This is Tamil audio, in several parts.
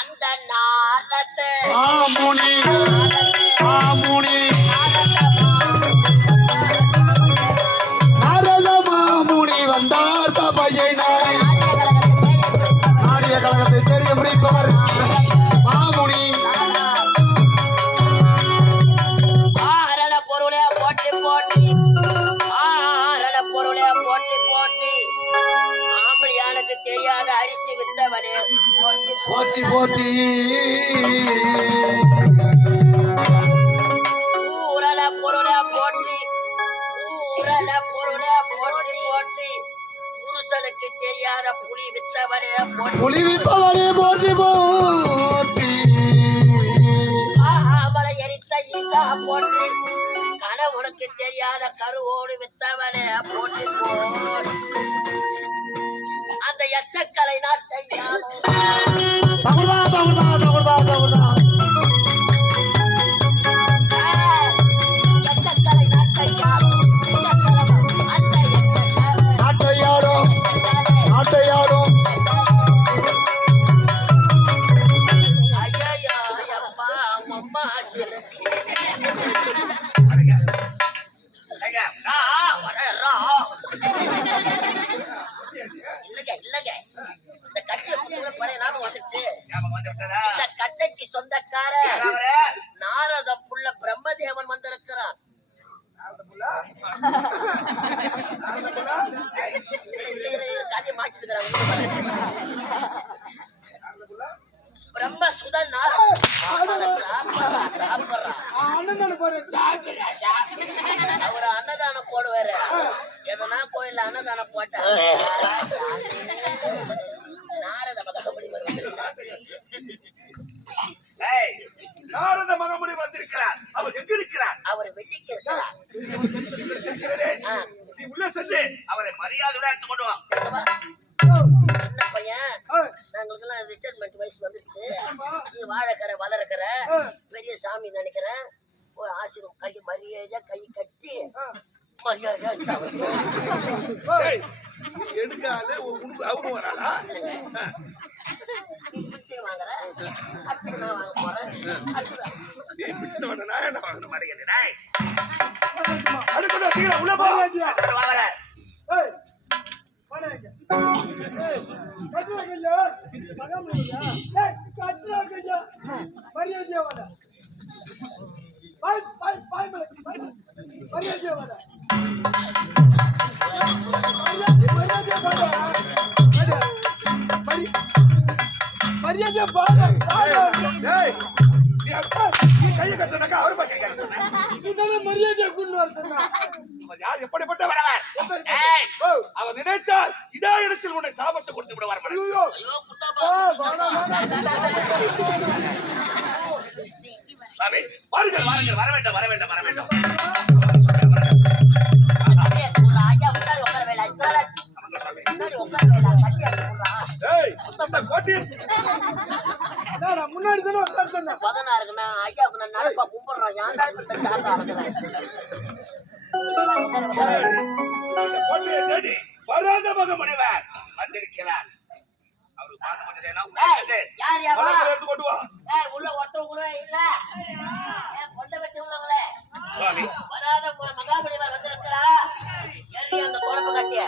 அந்த நாரத்தை ஆமுனி. ஆமுனி. நாரத மாமுனி வந்தார் சபையை நாடி. நாடிய கழகத்தை தெரிய முடிப்பவர் மாமுனி. ஆரண பொருளே ஆரண போற்றி போற்றி. ஆம்பளியானுக்கு தெரியாத அரிசி வித்தவனே. போற்றி போற்றி பூரண பொருளே போற்றி. பூரண பொருளே போற்றி போற்றி. புருஷனுக்கு தெரியாத புலி வித்தவனே போற்றி. ஒளிவிப்பவனே போற்றி போற்றி. ஆகாமலை எரித்த ஈசா போற்றி. கணவனுக்கு தெரியாத கருவோடு வித்தவனே போற்றி போற்றி. எச்சக்கலை நாட்டை தவறுதா தவறுதா இல்ல, கதையை பிரம்மசுதன் நாரத- சாப்பிடுறா, அவர் அன்னதானம் போடுவாரு எதனா கோயில்ல அன்னதானம் போட்டா நாரத மகாபலி நாரத மகமுடி வந்திருக்கிறார் அவர் எங்க இருக்கிறார் அவர் வெள்ளிக்கு இருக்கிறார் இருக்கிறதே. உள்ள சென்று அவரை மரியாதையோட எடுத்து கொண்டு வா நீ வாழக்கிற வளர்க்கிற பெரிய சாமி நினைக்கிறேன் போய் ஆசிரம் கை மரியாதையா கை கட்டி. ஏய், எடுக்காத உனக்கு அவனு வராளா? நீ பிச்சை வாங்குற? அடுத்து நான் வாங்க மரியாதை கையை கட்டுறதாக்கா அவரு கேட்கணும். மரியாதை கொண்டு வர சொன்னா அவன் யார் எப்படிப்பட்ட வரவன் ஏய், அவன் நினைத்தால் இதே இடத்தில் உன்னை சாபத்தை கொடுத்து விடுவார் சாமி வாருங்கள் வாருங்கள். வர வேண்டும் வர வேண்டும் வர வேண்டும். முன்னாடி உட்கார வேண்டாம் முன்னாடி முன்னாடி உட்கார வேண்டாம் கட்டி அப்படி விடுறா. ஏய், இந்த கோட்டில் முன்னாடி தானே உட்கார சொன்னேன் பதினாறுக்கு நான் ஐயாவுக்கு நான் நடப்பா கும்பிடுறேன் ஏன்டா இப்படி தாத்தா வராத மக முனிவர் வந்திருக்கிறார் அவருக்கு பார்த்து மட்டும் எடுத்து கொண்டு வா? ஏய், உள்ள ஒருத்தவங்க கூட இல்ல. கொண்ட வச்சவங்களே சுவாமி. வராத மகாபலிவர் வந்திருக்கிறா ஏறி அந்த குழம்பு கட்டிய.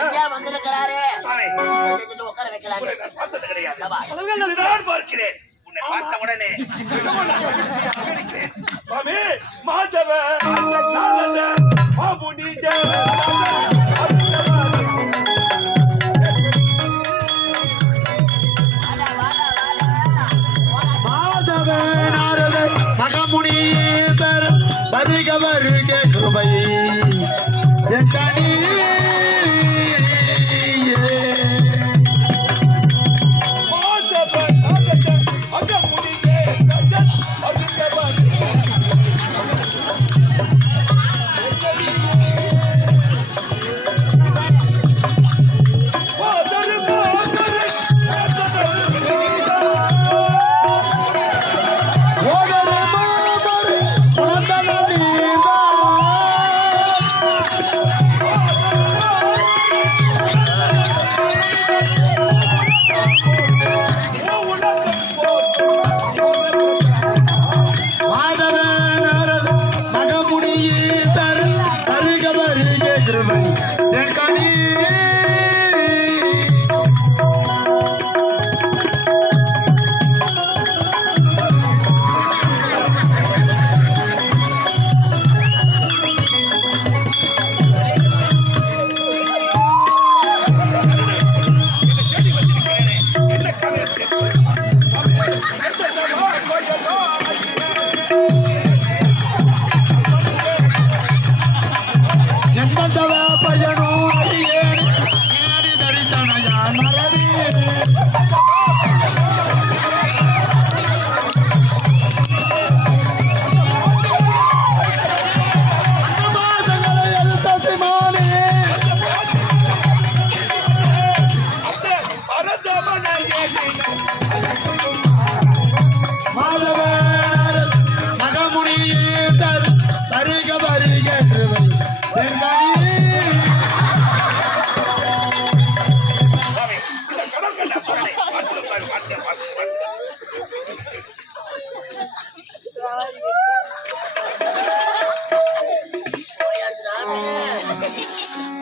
ஐயா வந்திருக்கிறாரு. செஞ்சுட்டு உட்கார வைக்கலாம் பார்த்தது கிடையாது. பார்க்கிறேன். உன்னை பார்த்த உடனே. சுவாமி மாதவ நாரத மாதவ நாரத மகமுனீதர்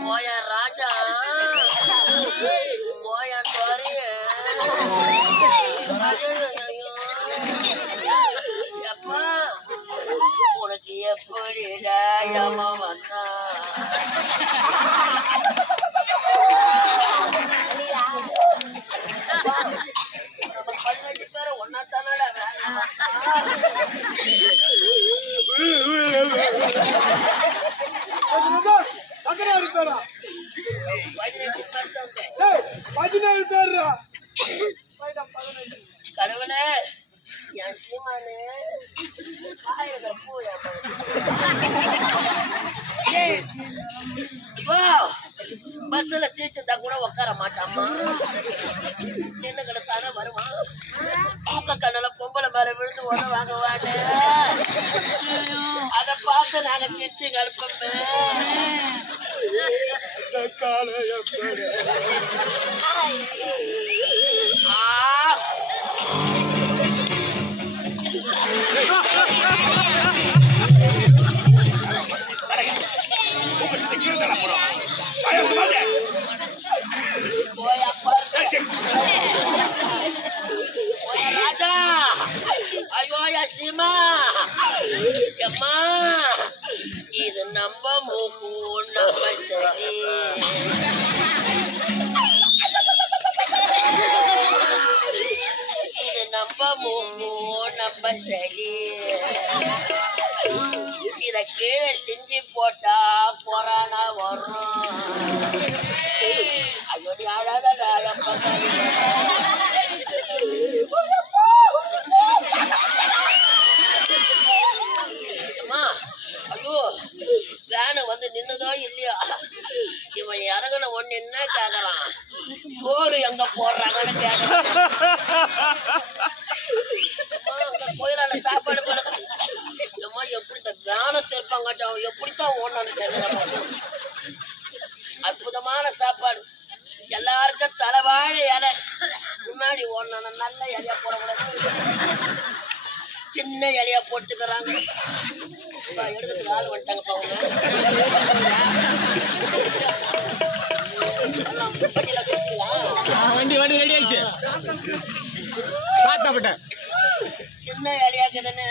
போயா ராஜா. போயா துறைய எப்பா உனக்கு எப்படி டயமா வந்த? என்ன கிடத்தானே வருவான். தூக்க கண்ணல பொம்பளை மேல விழுந்து உத வாங்குவானு. அதை பார்த்து நாங்க சிரிச்சு கடுப்போமே ஆ. உங்களுக்கு இத கீழே செஞ்சு போட்டா கொரோனா வரும் ஐயோ நீ ஐயோ வேனு வந்து நின்னுதோ இல்லையா இவன் இறங்குன ஒண்ணு என்ன கேக்குறான் சோறு எங்க போடுறாங்கன்னு கேக்குறான் அம்மா, அங்க சாப்பாடு போடுறாங்க அம்மா எப்படி இந்த வேனத்தை இருப்பாங்க அவன் எப்படித்தான் ஓடணும்னு தெரியல அற்புதமான சாப்பாடு. எல்லாருக்கும் தலைவாழ இலை. முன்னாடி ஓடணும் நல்ல இலையா போடக்கூடாது. சின்ன இலையா போட்டுக்கிறாங்க. எடுக்கிறதுக்கு ஆள் வந்துட்டாங்கப்பா? வண்டி வண்டி ரெடி ஆயிடுச்சு. பார்த்தாப்பட்டேன் சின்ன இலையாக்குதுன்னு.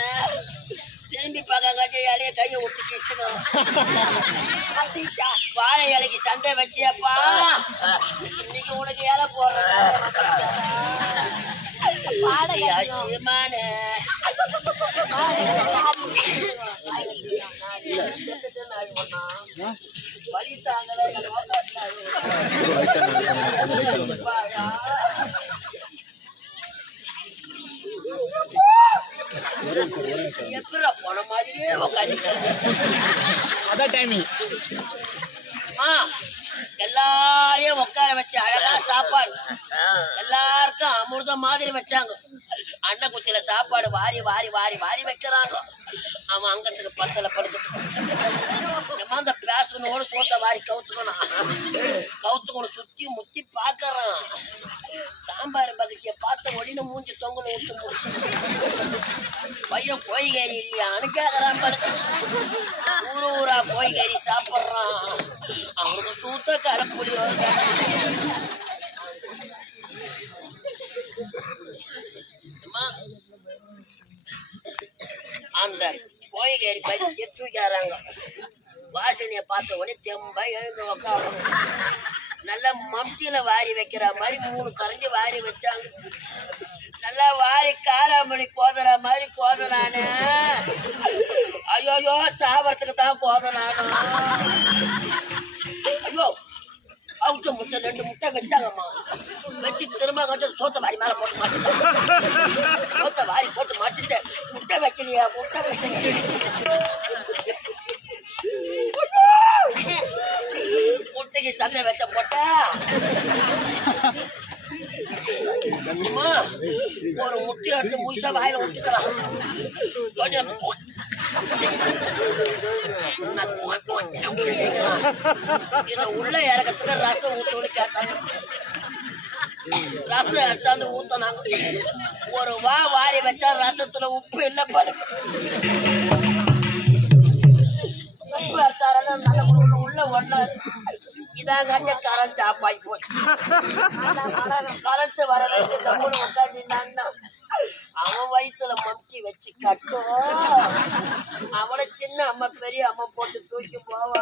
திரும்பி பார்க்காட்டி இலைய கையை விட்டுட்டு இஷ்டம் வாழை இலைக்கு சண்டை வச்சியப்பா. இன்னைக்கு உனக்கு இலை போடுறேன். சீமானு வழி தாங்கல எப்படா போன மாதிரியே அதான் டைமிங் எல்லாரையும் உட்கார வச்சு அழகா சாப்பாடு. எல்லாருக்கும் அமிர்தம் மாதிரி வச்சாங்க. அண்ணன் குத்தில சாப்பாடு வாரி வாரி வாரி வாரி வைக்கிறாங்க. அவன் அங்கத்துக்கு பத்தல படுத்து அந்த சோத்த வாரி கவுத்துக்கணும் கவுத்துக்கணும் சுத்தி முத்தி பாக்குறான். சாம்பார் பகட்டிய பார்த்த உடனே மூஞ்சி தொங்கல ஊத்து முடிச்சு பையன் கோய்கறி இல்லையான்னு கேக்குறான் பாருங்க ஊரு ஊரா கோய்கறி சாப்பிடுறான். அவனுக்கு சூத்த கலப்புலி அந்த கோய்கறி பறிச்சு தூக்கிறாங்க வாசனையை பார்த்த உடனே தெம்பா எழுந்து உக்காரணும் நல்லா மம்டியில வாரி வைக்கிற மாதிரி மூணு கரைஞ்சி வாரி வச்சாங்க. நல்லா வாரி காராமணி கோதற மாதிரி கோதனானு ஐயோயோ சாவரத்துக்கு தான் கோதனானு ஐயோ அவுச்ச முட்டை ரெண்டு முட்டை வச்சாங்கம்மா. வச்சு திரும்ப கொஞ்சம் சோத்த வாரி மேல போட்டு மாட்டிட்டேன். சோத்த வாரி போட்டு மாட்டிட்டு முட்டை வைக்கலையா முட்டை வைக்கலையா? முட்டைக்கு சண்டை வச்ச போட்டா. ஒரு முட்டி எடுத்து முழுசா வாயில விட்டுக்கிறான் இதை உள்ள இறக்கத்துக்கு ரசம் ஊத்தோன்னு கேட்டாங்க. ரசம் எடுத்தாந்து ஊத்தினாங்க. ஒரு வா வாரி வச்சா ரசத்துல உப்பு என்ன பண்ணு உப்பு எடுத்தாரல நல்ல உள்ள உள்ள இதாங்க கரண்ட் ஆஃப் ஆகி போச்சு கரண்ட் வர வரைக்கும் உட்காந்துருந்தாங்கன்னா அவன் வயிற்றுல மம்கி வச்சு கட்டும். அவனை சின்ன அம்மா பெரிய அம்மா போட்டு தூக்கி போவா.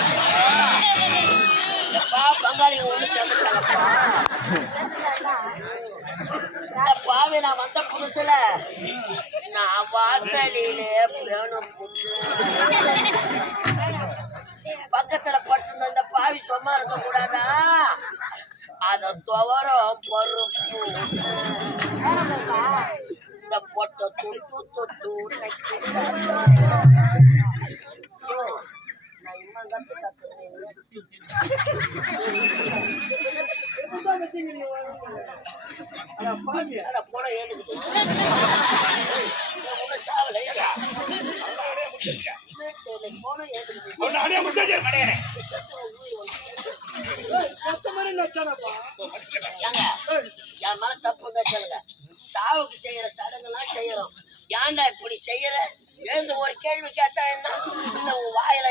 எப்பா பங்காளி சேர்ந்துட்டாங்கப்பா இந்த பாவி நான் வந்த புதுசுல நான் வாசலிலே வேணும் புண்ணு. பக்கத்துல படுத்திருந்த இந்த பாவி சும்மா இருக்க கூடாதா? அத துவரம் பொறுப்பு இந்த பொட்டை தொட்டு தொட்டு. தப்பு சொல்லுங்க. சாவுக்கு செய்யற சடங்கெல்லாம் செய்யறோம். ஏன்டா இப்படி செய்யற? எழுந்து ஒரு கேள்வி கேட்டா என்ன? உன் வாயில